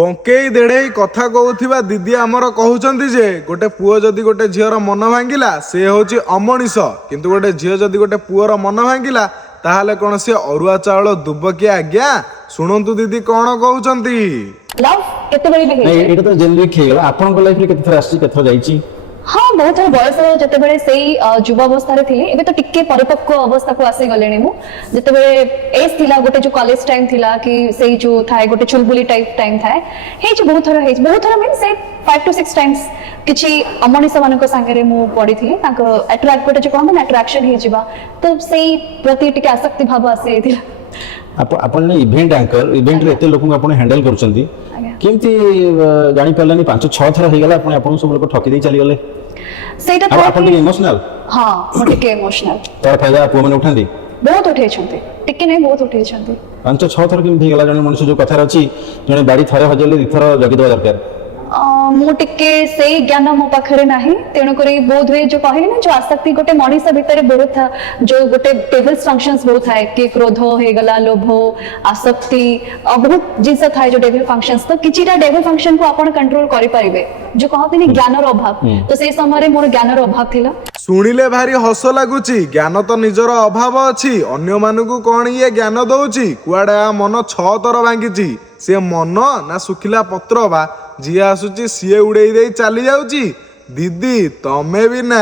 बंकेई देड़े कथा कहूथिबा दीदी आमर कहउचंती जे गोटे पुओ जदि गोटे झीर मन भांगिला से होची अमनिष किंतु गोटे झील जदि गोटे पुओर मन भांगिला ताहले कौन से अरुआ चाउल दुब कि आज्ञा शुणु दीदी कौन कहउचंती लव केतेबेले भी नहीं हेइ एटा तो जेनरिक हेगला आपन को लाइफ रे केते थर आसी केते थर जाईची हाँ बहुत थोड़ा बयस जितेबाला से युवावस्था थी एबे तो टिके परिपक्व अवस्था को आसी गले मु जितेबाला एज थिला गोटे जो कॉलेज टाइम थिला कि से जो थाए गोटे चुलबुली टाइप टाइम थाए हे जो बहुत थोड़ा मीन से 5 to 6 टाइम्स किछि अमनिष मानक संगे मु पड़ी थी ताको अट्रैक्ट गोटे जो कहन अट्रैक्शन हे जिबा तो सेही प्रति टिके आसक्ति भाव आसी थिला आपन इवेंट एंकर इवेंट रे एते लोक आपन हैंडल करचंती केमती जानि परलानी 5-6 थर हेगला आपन आपन सब लोक ठकी दे चली गले सेटा अब आपन टिके इमोशनल हां मोटे के इमोशनल तार फायदा पुओ माने उठांदी बहुत उठे छंती टिके नहीं बहुत उठे छंती 5-6 थर केमती हेगला जने मनुष्य जो कथा अछि जने बाड़ी थरे हजले दिथर जगी दवा दरकार मु टिके से ज्ञान मो पाखरे नाही तेणु करी बोध हुए जो कहले ना जो आसक्ति गोटे मनीष भितर बहुत था जो गोटे डेविल्स फंक्शंस बहुत थाए कि क्रोध हे गला लोभ आसक्ति बहुत जिंस थाए जो डेविल फंक्शंस तो किछिटा डेविल फंक्शन को आपण कंट्रोल करि परिबे जो कहते ज्ञानर अभाव तो से समय मोर ज्ञानर अभाव थिला शुणिले भारी हस लगुची ज्ञान तो निजर अभाव अछि अन्य मानकु कोन ये ज्ञान दउची कुआडा मन 6 तर भांगिची से मन ना सुखिला पत्र बा जी आसुची सीए उड़ेई दे चली जाउची दीदी तमे भी ना।